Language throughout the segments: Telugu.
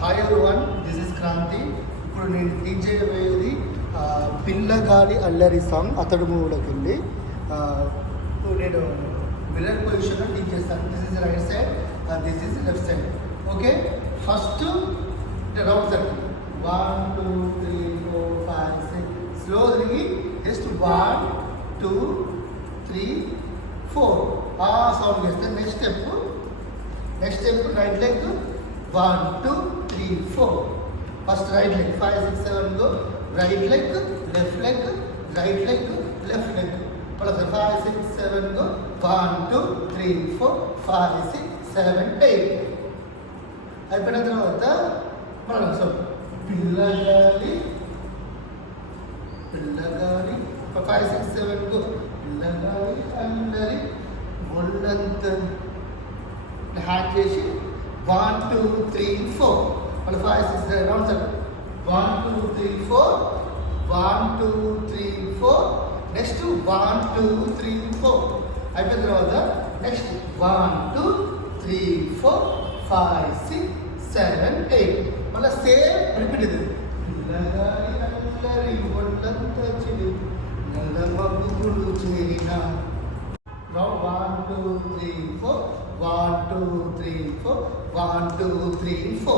Hi everyone, this is Kranti. ఇప్పుడు నేను టీచ్ చేయబోయేది పిల్లగాలి అల్లరి సాంగ్ అతడు మూవీలోకి వెళ్ళి నేను మిర్రర్ పొజిషన్లో టీచ్ చేస్తాను. This is right side, this is left side. Okay, first round circle 1 2 3 4 5 6 slow తిరిగి జస్ట్ 1 2 3 4 ఆ సౌండ్ చేస్తే next step right leg 1 2 3 4 first right leg 5 6 7 go right leg left leg right leg left leg plus 5 6 7 go 1 2 3 4 5 6 7 8 అయిపోయిన తర్వాత మనం సో పిల్లగాలి 5 6 7 go పిల్లగాలి అందరి ఒళ్ళంత హ్యాండ్ చేసి 1 2 3 4 మళ్ళీ 5 6 7 రౌండ్ సర్కిల్ 1 2 3 4 1 2 3 4 నెక్స్ట్ 1 2 3 4 అయిపోయిన తర్వాత నెక్స్ట్ 1 2 3 4 5 6 7 8 మళ్ళీ సేమ్ రిపీట్ ఇది పిల్లగాలి అందరి ఒళ్ళంత చిలి నల్ల మబ్బులు చేరిన round 1 2 3 4 1 2 3 4 1 2 3 4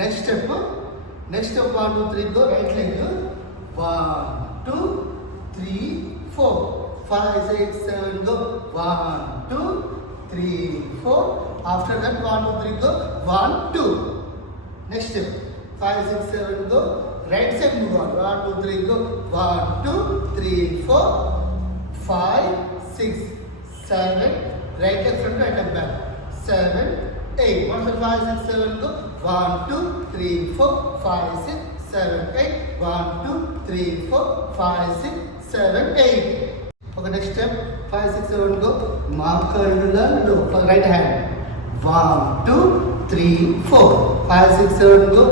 next step 1 2 3 go right leg 1 2 3 4 5 6 7 go 1 2 3 4 after that 1 2 3 go 1 2 next step 5 6 7 go right side move on 1 2 3 go 1 2 3 4 5 6 7 right leg front right leg back 7 8 1 5 6 7 go 1 2 3 4 5 6 7 8 1 2 3 4 5 6 7 8 okay next step 5 6 7 go makalalo right hand 1 2 3 4 5 6 7 go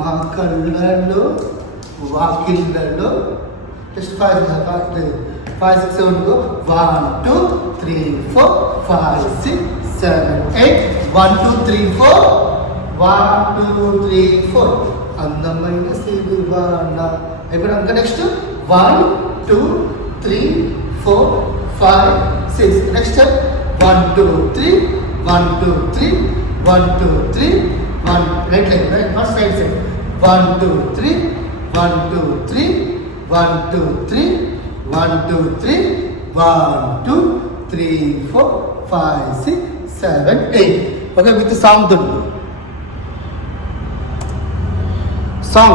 makalalo wakillalo just 5 6 7 go 1 2 3 4 5 6 7 8 1 2 3 4 1 2 3 4 అందమైన సిరివాన అయిపోయాక next 1 2 3 4 5 6 next 1 2 3 1 2 3 1 2 3 1 right leg right first right side 1 2 3 1 2 3 1 2 3 1 2 3 1 2 3 4 5 6 7 8 okay with the sound song